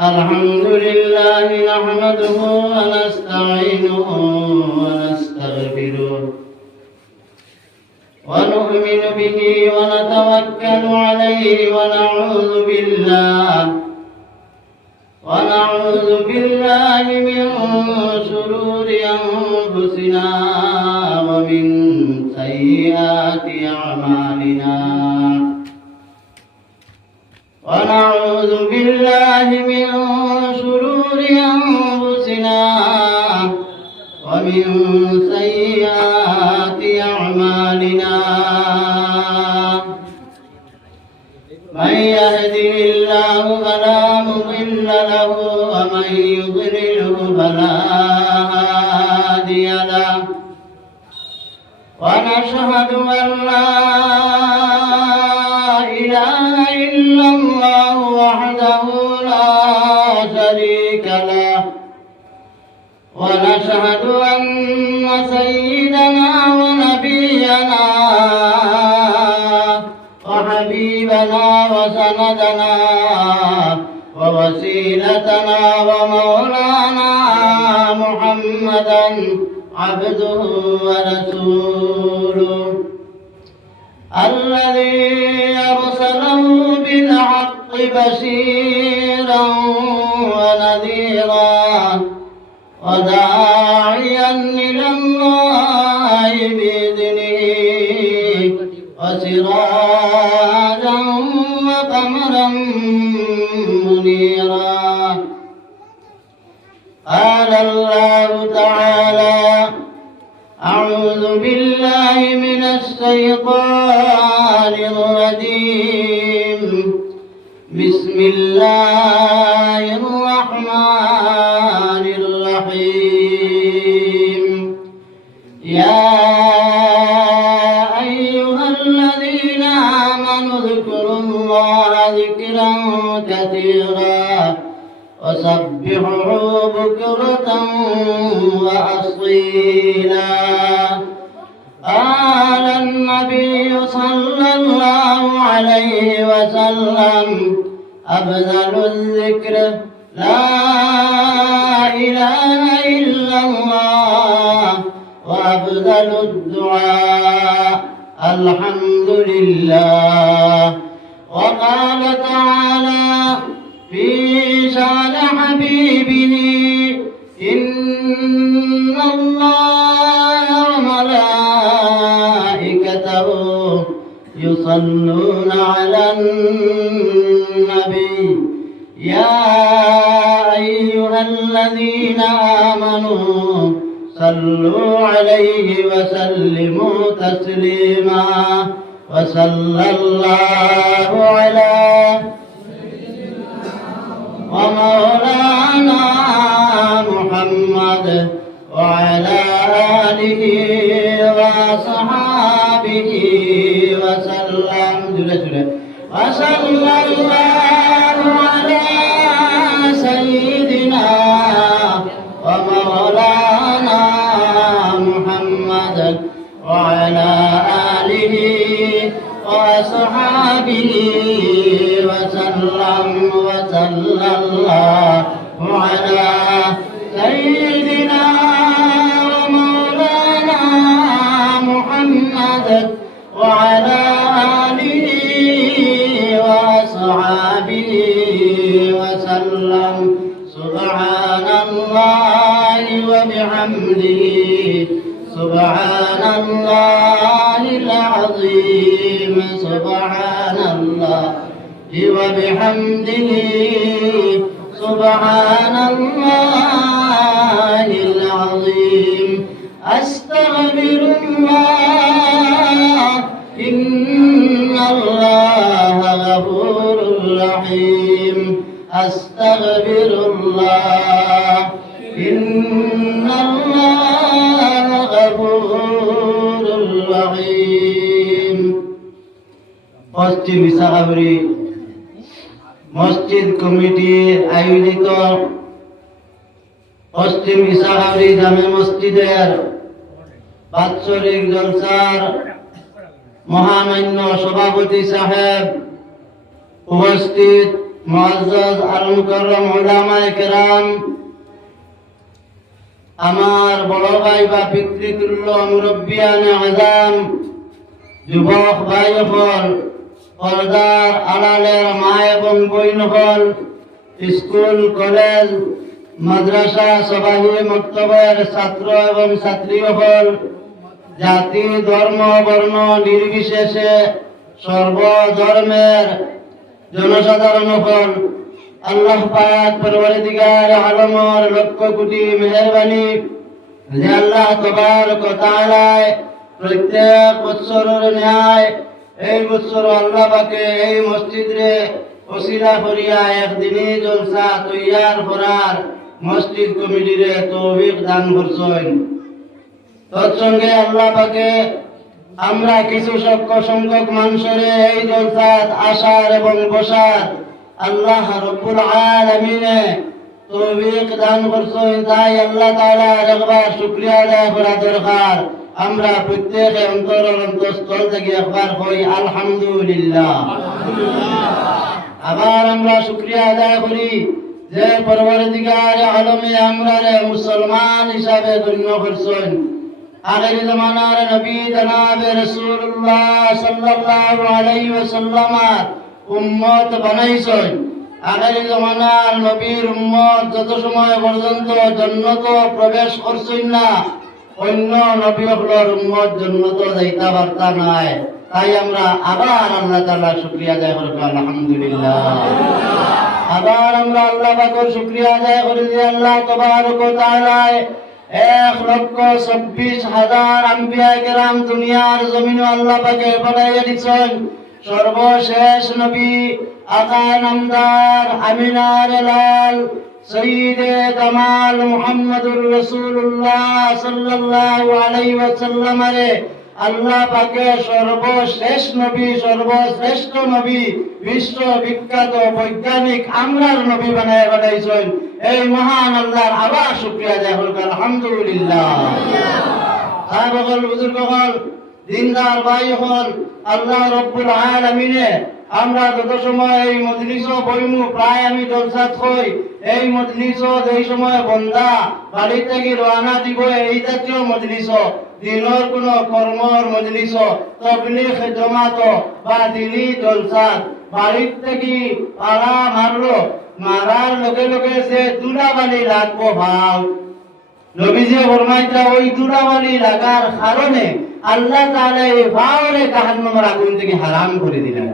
الحمد لله نحمده ونستعينه ونستغفره ونؤمن به ونتوكل عليه ونعوذ بالله من شرور أنفسنا ومن سيئات أعمالنا ونعوذ بالله من شرور أنفسنا ومن سيئات أعمالنا من يهده الله فلا مضل له ومن يضلله فلا هادي له ونشهد أن لا إله إلا الله وحده لا شريك له ونشهد أن سيدنا ونبينا وحبيبنا وسندنا ووسيلتنا ومولانا محمدا عبده ورسوله الذي أرسله بالحق بشيرا ونذيرا وداعيا إلى الله بإذنه وسراجا وقمرا منيرا قال الله تعالى أعوذ بالله من الشيطان الرجيم بسم الله الرحمن الرحيم يا أيها الذين آمنوا اذكروا الله ذكرا كثيرا وسبحوا بكرة وأصيلا قال النبي صلى الله عليه وسلم أفضل الذكر لا إله إلا الله وأفضل الدعاء الحمد لله وقال تعالى في شان حبيبه إن الله وملائكته يصلون على النبي يا أيها الذين آمنوا صلوا عليه وسلموا تسليما وصلى الله على ومولانا محمد وعلى آله وصحابه وسلم وصلى الله على سيدنا ومولانا محمد وعلى آله وصحابه وسلم وصلى الله على سيدنا ومولانا محمد وعلى آله وصحابه وسلم سبحان الله وبحمده سبحان الله العظيم سبحان الله وبحمده سبحان الله العظيم أستغفر الله إن الله غفور رحيم أستغفر الله إن الله غفور رحيم পশ্চিম ইসাহাবরি মসজিদ কমিটি আয়োজিত পশ্চিম ইসাহাবরি জামে মসজিদের বাৎসরিক জলসার মহামান্য সভাপতি সাহেব উপস্থিত মুআজ্জাজ আর মুকাররম উলামায়ে কেরাম, আমার বড় ভাই বা পিতৃতুল্য মুরব্বিয়ানে আযাম, যুবক ভাই হল, পর্দার আড়ালের মা এবং বোন হল, স্কুল কলেজ মাদ্রাসা সবাহি মক্তবের ছাত্র এবং ছাত্রী হল, জাতি ধর্ম বর্ণ নির্বিশেষে সর্বধর্মের জনসাধারণ হল, আল্লাহ পাক পরওয়ারদিগার আলমের লক্ষ কোটি মেহেরবানি যে আল্লাহ তাবারক ওয়া তাআলা প্রত্যেক বৎসরের ন্যায় এই বৎসর আল্লাহ পাকে এই মসজিদে ওসিলা করিয়া একদিনই জলসা তৈয়ার করার মসজিদ কমিটিরে তৌফিক দান করছেন। তৎসঙ্গে আল্লাহ পাকে আমরা কিছু সংখ্যক মানুষের এই জলসাত আসার এবং বসার আল্লাহ রব্বুল আলামিনে তৌফিক দান করছেন। তাই আল্লাহ তাআলার একবার শুকরিয়া আদায় করা দরকার। আমরা প্রত্যেকে অন্তঃস্থল থেকে একবার কই আলহামদুলিল্লাহ। আবার আমরা শুকরিয়া আদায় করি যে পরওয়ারদিগার আলমে আমরারে মুসলমান হিসাবে গণ্য করছেন। আখির জামানার নবী জনাব রাসূলুল্লাহ সাল্লাল্লাহু আলাইহি ওয়াসাল্লামের উম্মত বানাইছেন। আখির জামানার নবীর উম্মত যত সময় পর্যন্ত জান্নাত প্রবেশ করছেন না, অন্য নবীগুলোর উম্মত জান্নাত যাইতে পারতা নাই। তাই আমরা আবার আল্লাহ তাআলার শুকরিয়া আদায় করি আলহামদুলিল্লাহ। আবার আমরা আল্লাহ পাকের শুকরিয়া আদায় করি যে আল্লাহ তাবারক ওয়া তাআলা 1,26,000 আম্বিয়া কেরাম দুনিয়ার জমিনে আল্লাহ পাকে পাঠাইয়া দিয়েছেন। সর্বশেষ নবী আকা নামদার আমিনার লাল সৈয়দে কামাল মুহাম্মদুর রাসূলুল্লাহ সাল্লাল্লাহু আলাইহি ওয়াসাল্লামরে আল্লাহ পাকে সর্বশেষ নবী, সর্বশ্রেষ্ঠ নবী, বিশ্ব বিখ্যাত বৈজ্ঞানিক আমরার নবী বানায় বানাইছেন। এই মহান আল্লাহর আবার শুকরিয়া আদায় করি আলহামদুলিল্লাহ। সাহাবাগণ, বুজুর্গগণ, দিনদার ভাই হল, আল্লাহ রব্বুল আলামিনে আমরা যত সময় এই মজলিসও বইমু, প্রায় আমি জলসাত হই এই মজলিসও যেই সময় বন্দা বাড়ি থেকে রওনা দিব এই জাতীয় মজলিসও, দিনের কোন কর্মর মজলিসও, তবলিগ জমাত বা দিনী জলসাত বাড়ির থেকে পাড়া মারলো, মারার লগে লগে যে দুলাবালি লাগবো ভাব, নবীজি ফরমাইতা ওই দুলাবালি লাগার কারণে আল্লাহ তাআলা এই ভাওরে জাহান্নামের আগুন থেকে হারাম করে দিলেন।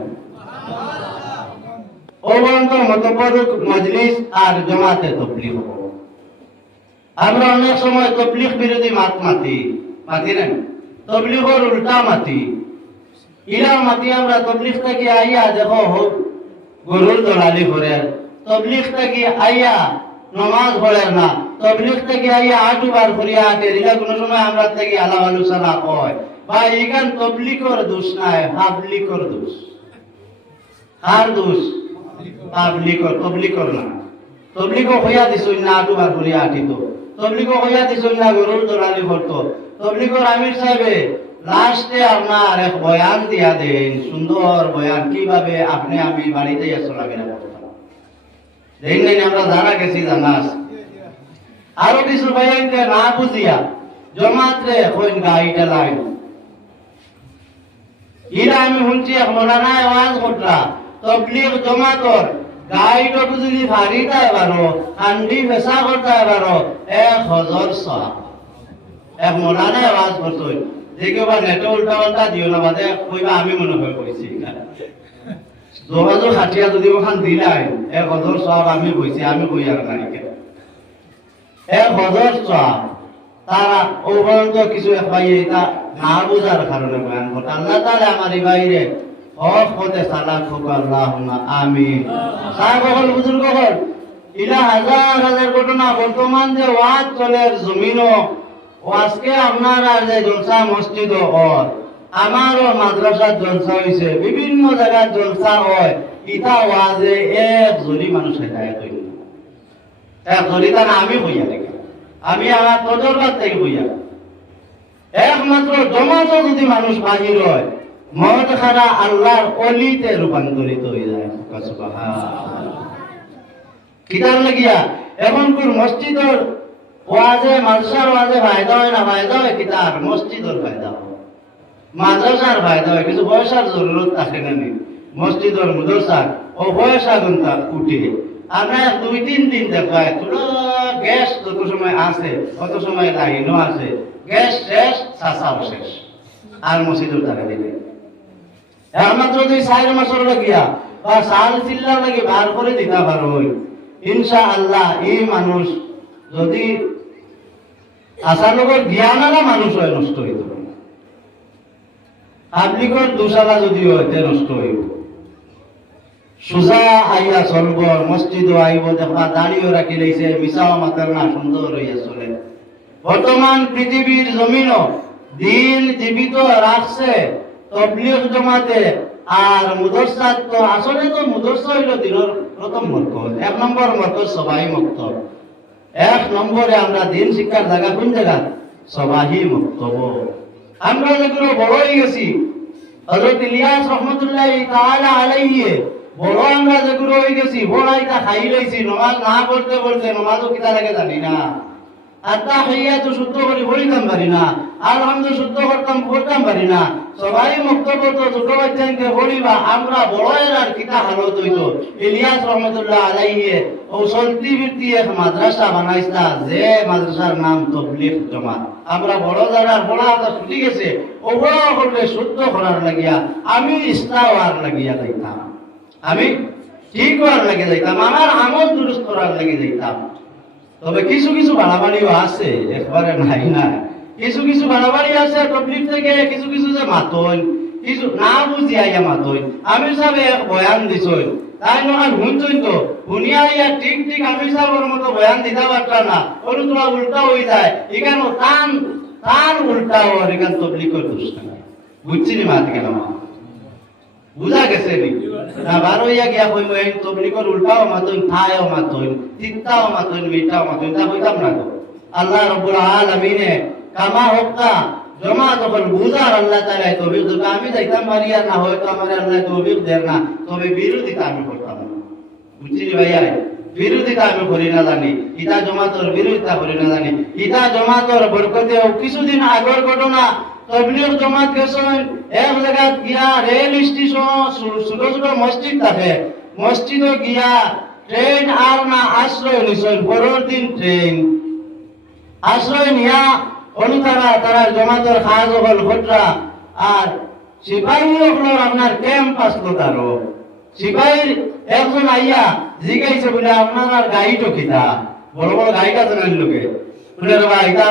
ওবন্ত মতপরক মজলিস আর জামাতে তবলিগ। আমরা অনেক সময় তবলিগ বিরোধী মাতি না, তবলিগের উল্টা মাতি। ইরা মাতি আমরা তবলিগ থেকে আইয়া দেখো গরুর দলালি করে, তবলিগ থেকে আইয়া নমাজ পড়ে না, তবলিগ থেকে আইয়া আটু বার করিয়া আটে দিলা। কোন সময় আমরা থেকে আলাপ আলোচনা হয় বা এইখান তবলিগের দোষ নাই, পাবলিকর দোষ। কার দোষ? পাবলিকর, তবলিগের না। তবলিগ হইয়া দিছই না আটু বার করিয়া আটিত, তবলিগ হইয়া দিছই না গরুর দলালি করতো। তবলিগের আমির সাহেবে লাস্টে আপনার এক বয়ান দিয়া দেন, সুন্দর বয়ান, কিভাবে আপনি আমি বাড়িতে চলাফেরা করতাম। দেখলেন আমরা যারা গেছি জানাস, আরো কিছু বয়ানকে না বুঝিয়া জমাতে হইন গাড়িটা লাইন। ইরা আমি শুনছি এক মৌলানায় আওয়াজ করলা তবলিগ জমাতর গাইডটো যদি ভারিতা এবারো কান্দি ফেসা করতে এবারো 1,000 সওয়াব। এক মৌলানায় আওয়াজ করছে যে কেউ নেটে উল্টা পাল্টা দিও না, বাদে কইবা আমি মনে হয় কইছি। যোগাযোগ হাটিয়া যদি ওখান দিলাই 1,000 সওয়াব আমি কইছি, আমি কই আর নাই 1,000 সওয়াব। তারা ওপরন্ত কিছু এক ভাই এটা না বোঝার কারণে বয়ান করতে। আল্লাহ তাআলা আমার এই বাইরে হক হতে সালাত হোক, আল্লাহুম্মা আমিন। সাহাবাগণ, বুজুর্গগণ, ইলা হাজার হাজার ঘটনা বর্তমান যে ওয়াজ চলে জমিনও, আজকে আপনারা যে জলসা মসজিদ হয়, আমারও মাদ্রাসার জলসা হয়েছে, বিভিন্ন জায়গায় জলসা হয়, ইটা ওয়াজে এক জরি মানুষ হেদায়েত হইল। এক জরি তার আমি হইয়া দেখি, আমি আমার তজরবার থেকে হইয়া একমাত্র জমাত যদি মানুষ বাহির হয়, মদ খারা আল্লাহর অলিতে রূপান্তরিত হয়ে যায়। সুবহানাল্লাহ। কিতার লাগিয়া এখন কোন মসজিদর ওয়াজে মাদ্রাসার ওয়াজে ফায়দা হয় না, ফায়দা হয় কিতার মসজিদর ফায়দা হয়, মাদ্রাসার ফায়দা হয়, কিছু পয়সার জরুরত থাকে না নি মসজিদর মাদ্রাসার ও পয়সা গুনতা উঠে আমরা 2-3 দিন দেখায় পুরো গ্যাস যত সময় আছে কত সময় লাইনও আছে, গ্যাস শেষ চাচাও শেষ আর মসজিদর টাকা দিলে একমাত্র যদি 4 মাসের লাগিয়া বা সাল চিল্লা লাগি বার করে দিতে পারো ইনশাআল্লাহ এই মানুষ যদি আসার লোকের জ্ঞানারা মানুষ হয় নষ্ট হইত পাবলিকর দুশালা যদি হইতে নষ্ট হইব সোজা আইয়া চলব মসজিদও আইব দেখা দাঁড়িয়ে রাখি লইছে মিশাও মাতার না সুন্দর হইয়া চলে বর্তমান পৃথিবীর জমিনও দিন জীবিত রাখছে তবলিগ জমাতে আর মুদরসা তো আসলে তো মুদরসা হইল দিনের প্রথম মরকজ 1 নম্বর মরকজ সবাই মুক্ত 1 নম্বরে আমরা দিন শিক্ষার জায়গা কোন জায়গা সবাই মুক্ত আমরা যেগুলো বড় হয়ে গেছি হযরত ইলিয়াস রাহমাতুল্লাহ তাআলা আলাইহি বড় আমরা যেগুলো হয়ে গেছি বড়াইটা খাই লইছি নামাজ না পড়তে পড়তে নামাজও কিতা লাগে জানি না আত্তাহিয়াতু শুদ্ধ করে বলিতাম পারি না আলহামদুলিল্লাহ শুদ্ধ করতাম পড়তাম পারি না সবাই মুক্ত করতো ছোট বাচ্চাকে বলিবা আমরা বড়ের আর কিতা হালত হইতো ইলিয়াস রাহমাতুল্লাহ আলাইহি ও চলতি বৃত্তি এক মাদ্রাসা বানাইছা যে মাদ্রাসার নাম তবলিগ জামাত আমরা বড় যারা বড় হাতে ছুটি গেছে ও বড় করলে শুদ্ধ করার লাগিয়া আমি ইসলাম আর লাগিয়া যাইতাম আমি ঠিক করার লাগিয়া যাইতাম আমার আমল দুরুস্ত করার লাগিয়া যাইতাম তবে কিছু কিছু বাড়াবাড়িও আছে একবারে নাই না কিছু কিছু বাড়াবাড়ি আছে তবলিগ থেকে কিছু কিছু যে মাতন কিছু না বুঝি আইয়া মাতন আমি সাহেব এক বয়ান দিছই তাই নয় শুনছই তো শুনিয়া ইয়া ঠিক ঠিক আমি সাহেবের মতো বয়ান দিতে পারতাম না ওর তোরা উল্টা হয়ে যায় এখানে টান টান উল্টা হওয়ার এখান তবলিগের দোষ না বুঝছিনি মাত কেন বুঝা গেছে নি না বারো ইয়া গিয়া কইব এই তবলিগের উল্টাও মাতন থায়ও মাতন তিনটাও মাতন মিটাও মাতন তা কইতাম না তো আল্লাহ রাব্বুল আলামিনে কামা হক্কা জমা তখন বুঝার আল্লাহ তাআলা তৌফিক দেন আমি যাইতাম পারি আর না হয়তো আমার আল্লাহ তৌফিক দেন না তবে বিরোধিতা আমি করতাম না বুঝছিনি ভাইয়া বিরোধিতা আমি করি না জানি ইতা জমাতর বিরোধিতা করি না জানি ইতা জমাতর বরকতে কিছুদিন আগের ঘটনা তবলিগ জমাত গেছেন এক জায়গায় গিয়া রেল স্টেশন ছোট ছোট মসজিদ থাকে মসজিদে গিয়া ট্রেন আর না আশ্রয় নিছেন পরের দিন ট্রেন আশ্রয় নিয়া অনুতারা তারা জমাতের কাজ হল ঘটরা আর সিপাহী হল আপনার ক্যাম্প আসলো তারও সিপাহীর একজন আইয়া জিগাইছে বলে আপনার গাড়িটা কিতা বড় বড় গাড়িটা জানেন লোকে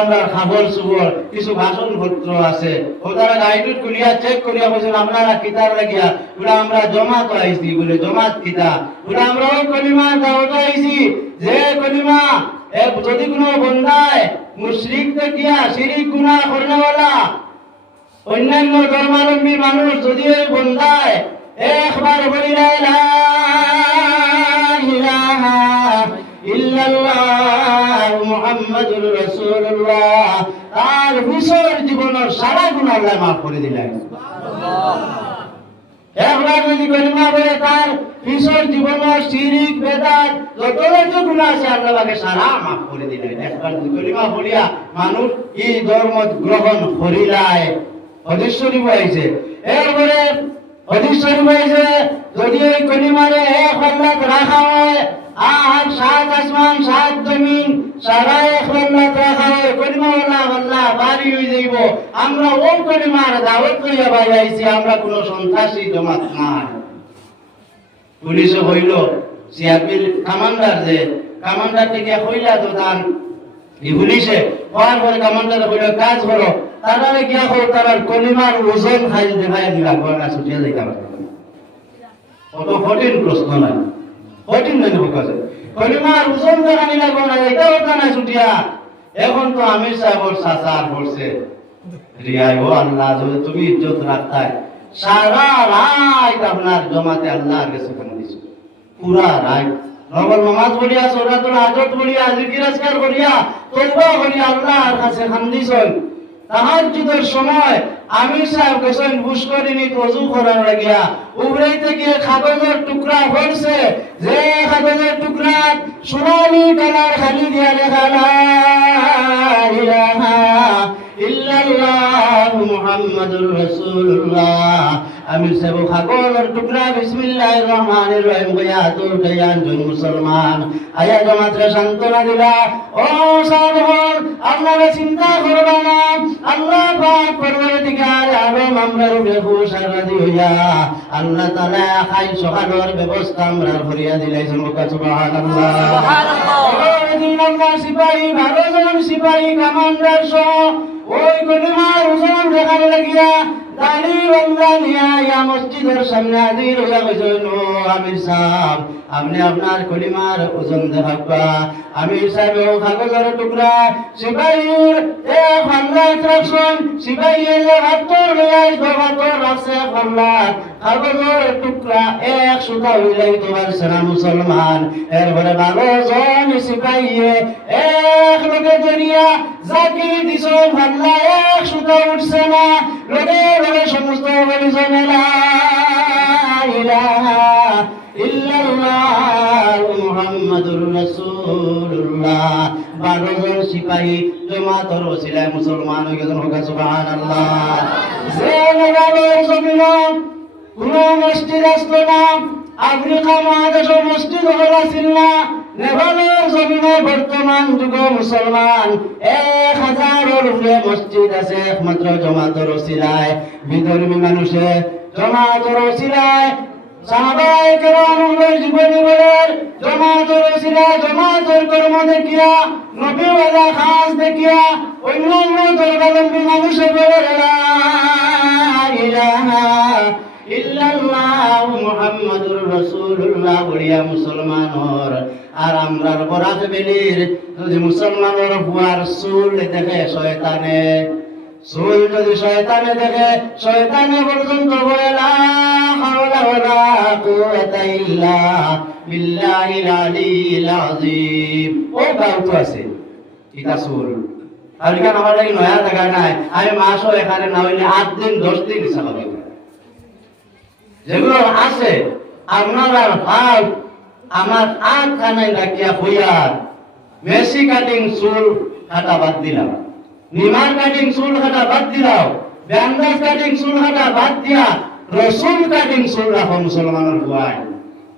আমরা খাবার সুবর কিছু বাসন পত্র আছে ও তারা গাড়িটা খুলিয়া চেক করিয়া বলছেন আপনারা কিতার লাগিয়া বলে আমরা জমাত আইছি বলে জমাত কিতা বলে আমরা ওই কলিমা দাওয়াতে আইছি যে কলিমা যদি কোনো বন্দায় মুশরিক দেখিয়া শিরিক গুনাহ করেওয়ালা অন্যান্য ধর্মাবলম্বী মানুষ যদি ওই বন্দায় একবার বলি লা ইলাহা ইল্লাল্লাহ মুহাম্মাদুর রাসূলুল্লাহ তার বিশ্বর জীবনের সারা গুনাহ আল্লাহ মাফ করে দিলেন একবার যদি কলিমা বলে তার বিশ্বর জীবনের শিরিক বেদাত যত যত গুনাহ আছে আল্লাহ পাকে সারা মাফ করে দিলেন একবার যদি কলিমা বলিয়া মানুষ এই ধর্ম গ্রহণ করিলায় হাদিস শরীফ হইছে এরপরে হাদিস শরীফ হইছে যদি এই কলিমারে এক আল্লাহ রাখা হয় আর সাত আসমান সাত জমিন সারা এক আল্লাহ রাখা হয় কলিমা আল্লাহ বাড়ি হয়ে যাইব আমরা ওই কলিমার দাওয়াত করিয়া বাইরাইছি আমরা কোনো সন্ত্রাসী জমাত নাই পুলিশও হইল সিআরপির কমান্ডার যে কমান্ডার থেকে হইলা তো তার পুলিশে হওয়ার পরে কমান্ডার হইল কাজ করো তারা গিয়া হোক তার কলিমার ওজন খাই দেখাই দিলা গলা ছুটিয়া যাইতে পারত অত কঠিন প্রশ্ন নাই কঠিন নাই হোক আছে কলিমার ওজন দেখানি লাগবে না যাইতে পারত না ছুটিয়া এখন তো আমির সাহেবর সাসার পড়ছে রিয়াই ও আল্লাহ যদি তুমি ইজ্জত রাখতাই সারা রাত আপনার জমাতে আল্লাহর কাছে কেন দিছো পুরা রাত নবল নামাজ পড়িয়া সূরাতুল আজত পড়িয়া জিকির আজকার করিয়া তওবা করিয়া আল্লাহর কাছে কান্দিছন তাহাজ্জুদের সময় আমির সাহেব গেছেন পুষ্করিণী ওযু করার লাগিয়া, উপরেই থেকে কাগজের টুকরা পড়ছে, যে কাগজের টুকরা সোনালী কালার খালি দিয়া লেখা লা ইলাহা ইল্লাল্লাহ মুহাম্মাদুর রাসূলুল্লাহ। আমির সাহেব কাগজের টুকরা বিসমিল্লাহির রহমানির রহিম কইয়া তুল কইয়ান জন মুসলমান আয়া জমাতরে সান্ত্বনা দিলা, ও সাধুগণ আপনারা চিন্তা করবা না, আল্লাহ পাক পরবর্তীকার আলম আমরা রূপে খুশ আর রাজি হইয়া আল্লাহ তাআলা খাই সকালের ব্যবস্থা আমরা করিয়া দিলাইছেন। সুবহানাল্লাহ সুবহানাল্লাহ। সিপাহী 12 জন সিপাহী কমান্ডার সহ ওই কলিমার ওজন দেখার লাগিয়া দাড়ি বান্দা নিয়া ইয়া মসজিদের সামনে হাজির হইয়া কইছেন, ও আমির সাহেব আপনি আপনার কলিমার ওজন দেখাবা। আমির সাহেব ও কাগজের টুকরা সিপাহীর এক পাল্লায় রাখছেন, সিপাহীর হাতর লইয়া হাতর রাখছে পাল্লার কাগজের টুকরা এক সুতা হইলাই তোমার সেনা মুসলমান। এরপরে 12 জন সিপাহীয়ে এক লোকে ধরিয়া জাকি দিছেন পাল্লা, এক সুতা উঠছে না, লোকে লোকে সমস্ত বলিছেন লা ইলাহা ইল্লাল্লাহ মুহাম্মাদুর রাসূলুল্লাহ। 12 জন সিপাহী জমাতর ওসিলায় মুসলমান হয়ে গেছেন। সুবহানাল্লাহ। যে নেভালের জমিনে কোনো মসজিদ আসতো না, আফ্রিকা মহাদেশে মসজিদ হল ছিল না, নেভালের জমিনে বর্তমান যুগ মুসলমান 1000-এর উপরে মসজিদ আছে একমাত্র জমাতর ওসিলায়। বিধর্মী মানুষে জমাতর ওসিলায় সাহাবায়ে কেরামের জীবনী বলেন, জমাতর ওসিলায় জমাতের কর্ম দেখিয়া নবীওয়ালা খাস দেখিয়া অন্যান্য ধর্মাবলম্বী মানুষে বলে লা ইলাহা ইল্লাল্লাহ মুহাম্মাদুর রাসূলুল্লাহ বলিয়া মুসলমানর। আর আমরার বরাক বেলির যদি মুসলমানের বুয়ার চুল দেখে শয়তানে, চুল যদি শয়তানে দেখে শয়তানে পর্যন্ত বলে লা হাওলা ওয়ালা কুওয়াতা ইল্লা বিল্লাহিল আলিয়্যিল আযীম। ও গাউতো আছে এটা চুল আর কেন আমার লাগি নয়া জায়গা নাই, আমি মাসও এখানে না হইলে 8 দিন 10 দিন হিসাব যেগুলো আছে আপনারা ভাব আমার আট খানায় রাখিয়া হইয়ার মেসি কাটিং চুল কাটা বাদ দিলাম, নিমার কাটিং চুল কাটা বাদ দিলাম, ব্যান্ডাজ কাটিং চুল কাটা বাদ দিয়া রসুল কাটিং চুল রাখো মুসলমানের ভুয়ায়।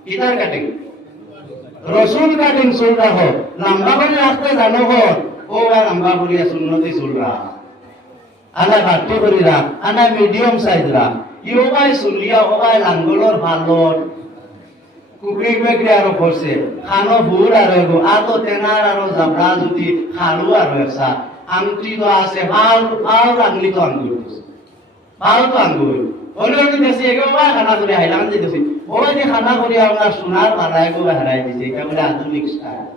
কিতার কাটিং রসুল কাটিং চুল রাখো, লম্বা করে রাখতে জানো হোক ও লম্বা করিয়া সুন্নতি চুল রাখ, আনা ঘাটতি করি রাখ, আনা মিডিয়াম সাইজ রাখ। ইবাই চুলিয়া ওবাই লাঙ্গলর ভালর কুকরি বেকরি আরো করছে খানো ভুর আর আতো তেনার আরো জাবড়া যদি খালু আর একসা আংটি তো আছে ভাল ভাল আংলি তো আঙ্গুল ভাল তো আঙ্গুল ওই দেশে একেবারে খানা করে হাইলাম দিতেছি, ওই যে খানা করে আপনার সোনার পাড়ায় গো হারাই দিছে একেবারে আধুনিক স্টাইল।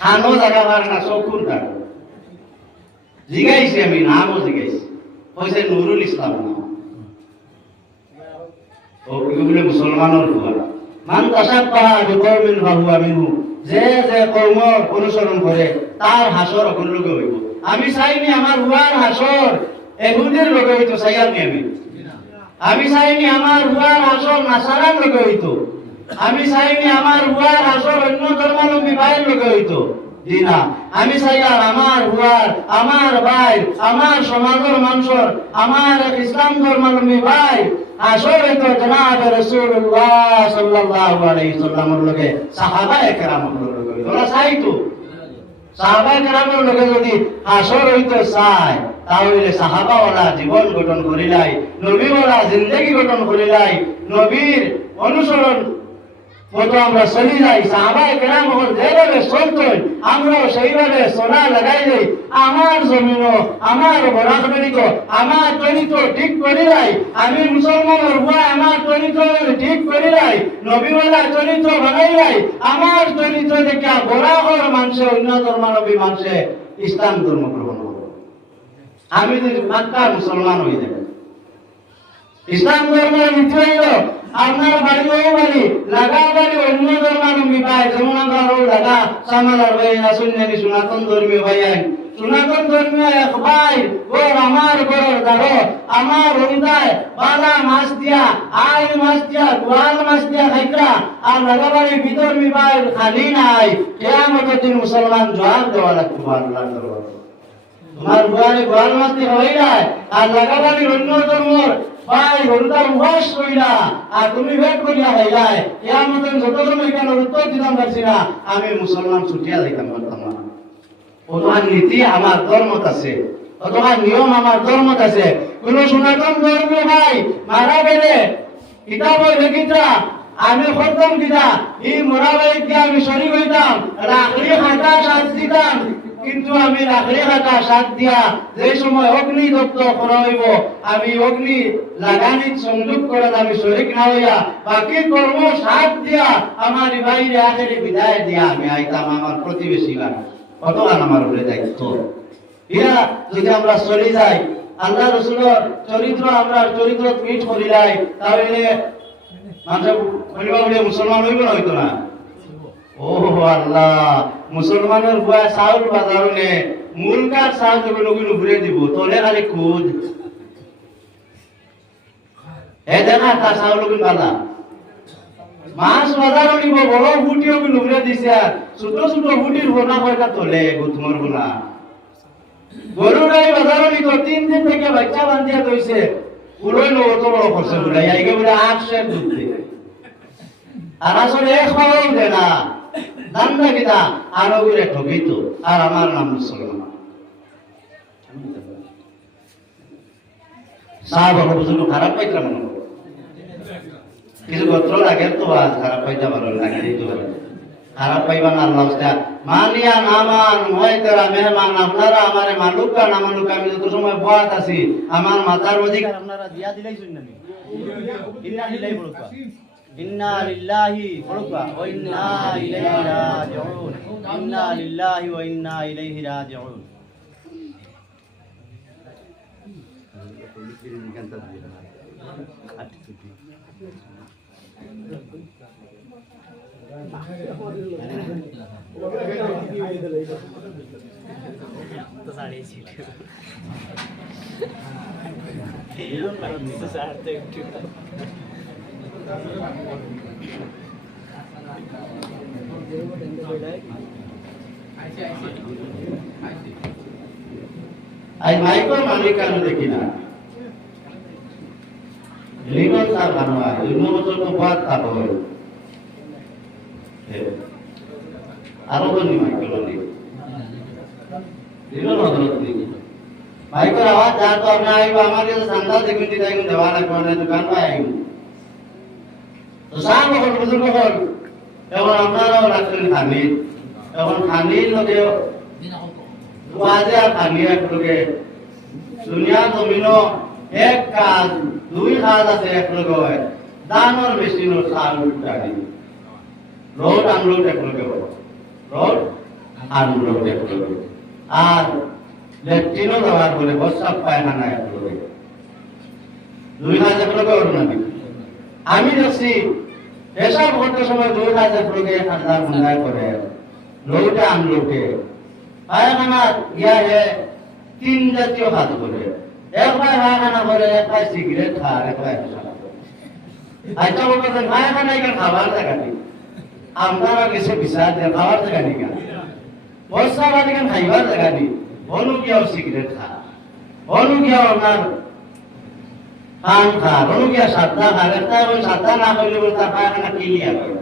খানো জায়গা পার না চকুর কারণ জিগাইছি, আমি নামও জিগাইছি, কইছে নুরুল ইসলাম নাম। ওগুলো মুসলমানের ঘর মান তাসাব্বাহা বিকওমিন ফাহুয়া মিনহু, যে যে কওমের অনুসরণ করে তার হাসর ওখানে লগে হইব। আমি চাইনি আমার হুয়ার হাসর এহুদির লগে হইতো, চাইয়ার নি আমি চাইনি আমার হুয়ার হাসর নাসারার লগে হইতো, আমি চাইনি আমার হুয়ার হাসর অন্য ধর্মাবলম্বী ভাইয়ের লগে হইতো দিনা। আমি চাই আর আমার হুয়ার আমার ভাই আমার সমাজের মানুষের আমার ইসলাম ধর্মাবলম্বী ভাই আসলে তো জনাব রাসূলুল্লাহ সাল্লাল্লাহু আলাইহি সাল্লামের লগে সাহাবায়ে কেরামের লগে ওরা চাইতো। সাহাবায়ে কেরামের লগে যদি আসর হইতে চায় তাহলে সাহাবাওয়ালা জীবন গঠন করিলাই, নবীওয়ালা জিন্দেগি গঠন করিলাই, নবীর অনুসরণ মতো আমরা চলি যাই। সাহাবায়ে কেরাম যেভাবে চলতেন আমরাও সেইভাবে চলা লাগাই যাই। আমার জমিনও আমার বরাকবেলিত আমার চরিত্র ঠিক করিলাই, আমি মুসলমানের ভয় আমার চরিত্র ঠিক করিলাই, নবীওয়ালা চরিত্র বানাইলাই, আমার চরিত্র দেখে বরাকর মানুষে অন্য ধর্মাবলম্বী মানুষে ইসলাম ধর্ম গ্রহণ করব। আমি যদি মাক্কার মুসলমান হয়ে যাব, ইসলাম ধর্মের নীতি হইল আপনার বাড়িও বাড়ি লাগা বাড়ি অন্য ধর্মাবলম্বী ভাই যেমন আমরা লাগা সামালার ভাই আসুন সনাতন ধর্মীয় ভাই সনাতন ধর্মীয় এক ভাই ওর আমার ঘরের দ্বারো আমার হরিদায় বালা মাছ দিয়া আই মাছ দিয়া গোয়াল মাছ দিয়া খাইকরা আর লাগাবাড়ি ভিতর মিবাইল খালি নাই কিয়ামতের দিন মুসলমান জবাব দেওয়া লাগবে আল্লাহর দরবারে তোমার গোয়াল মাছ দিয়ে হই যায় আর লাগাবাড়ি অন্য ধর্মর ভাই হরিদার উহাস কইলা আর তুমি ভেট করিয়া হইলাই কিয়ামতের যত সময় কেন উত্তর দিতাম পারছি না আমি মুসলমান ছুটিয়া যাইতাম পারতাম না তোমার নীতি আমার ধর্মত আছে তোমার নিয়ম আমার ধর্মত আছে কোন সনাতন ধর্মীয় ভাই মারা গেলে কিতাব লেখিতরা আমি করতাম কিনা এই মরা ভাইকে আমি শরীর হইতাম রাখলি খাতা সাথ দিতাম কিন্তু আমি রাখলি খাতা সাথ দিয়া যে সময় অগ্নি দত্ত করা হইব আমি অগ্নি লাগানি সংযোগ করে আমি শরীর না হইয়া বাকি কর্ম সাথ দিয়া আমার বাইরে আখেরে বিদায় দিয়া আমি আইতাম আমার প্রতিবেশী লাগা কতক্ষণ আমার উপরে দায়িত্ব ইয়া যদি আমরা চলে যাই আল্লাহ রসুলের চরিত্র আমরা চরিত্র টুইট করিলাই তাহলে মানুষ বলিবা বলে মুসলমান হইব না হইতো না ও আল্লাহ মুসলমানের বুয়া চাউল বাজারনে মূলকার চাউল যখন ওগুলো ঘুরে দিব তোলে খালি খুদ এ দেখা তার চাউল ওগুলো বালা মাছ বাজারও নিব বড় ফুটিও কিন্তু ঘুরে দিছে আর ছোট ছোট ফুটির বোনা কয়টা তোলে গুথমর বোনা গরু গাই বাজারও নিত 3 দিন থেকে বাচ্চা বান্ধিয়া তৈছে পুরোই লো অত বড় খরচা বলে আইগে বলে 800 দুধ দে আর আসলে এক খাওয়াও দে না দান্দা কিনা আর ওগুলো ঠকিত আর আমার নাম মুসলমান সাহাবা বুঝলো খারাপ পাইতাম মনে কিছু গোত্র লাগে তো আজ খারাপ পাইতে পারো লাগে দিতে পারো খারাপ পাইবা না আল্লাহ মানিয়া নামান হয় তারা মেহমান আপনারা আমারে মানুক বা না মানুক আমি যত সময় বয়াত আছি আমার মাথার অধিকার আপনারা দিয়া দিলাই শুন আমি ইন্না লিল্লাহি বলবা ইন্না লিল্লাহি বলবা ওয়া ইন্না ইলাইহি রাজিউন ইন্না লিল্লাহি ওয়া ইন্না ইলাইহি রাজিউন আই মাইকর মালিক আমি দেখি না লিগন তা বানওয়া ইনো বছর তো বাদ তা হয় আরো কোন মাইকর মালিক দিলো নজরত দি মাইকর আওয়াজ যা তো আপনি আইবা আমার কাছে সান্দাল দেখুন দিতে আইন দেওয়া লাগবে না দোকান পাই আইন তো সাম হল বুজুর্গ হল এখন আপনারাও রাখছেন খানির এখন খানির লগে ওয়াজে আর খানি একলগে দুনিয়া জমিনো এক কাজ দুই কাজ আছে একলগে হয় দানর মেশিনর চাল উঠানি রোড আনলোড একলগে হয় রোড আনলোড একলগে আর লেট্রিনও ব্যবহার করে বসাব পায়খানা একলগে দুই কাজ একলগে হল না আমি দেখছি এসব করতে সময় দুই কাজ একলগে ঠান্ডা মুন্ডায় করে লোটে আনলোটে পায়খানা ইয়া হে 3 জাতীয় কাজ করে একবার পায়খানা করে একবার সিগারেট খায় একবার আচ্ছা বলতে পায়খানা এখানে খাবার জায়গা নেই আপনারা গেছে বিচার দিয়ে খাবার জায়গা নেই বর্ষা বাদ এখানে খাইবার জায়গা নেই অনু গিয়াও সিগারেট খা অনু গিয়াও আপনার পান খা অনু গিয়া সাতটা খা একটা ওই সাতটা না করলে তার পায়খানা ক্লিয়ার করে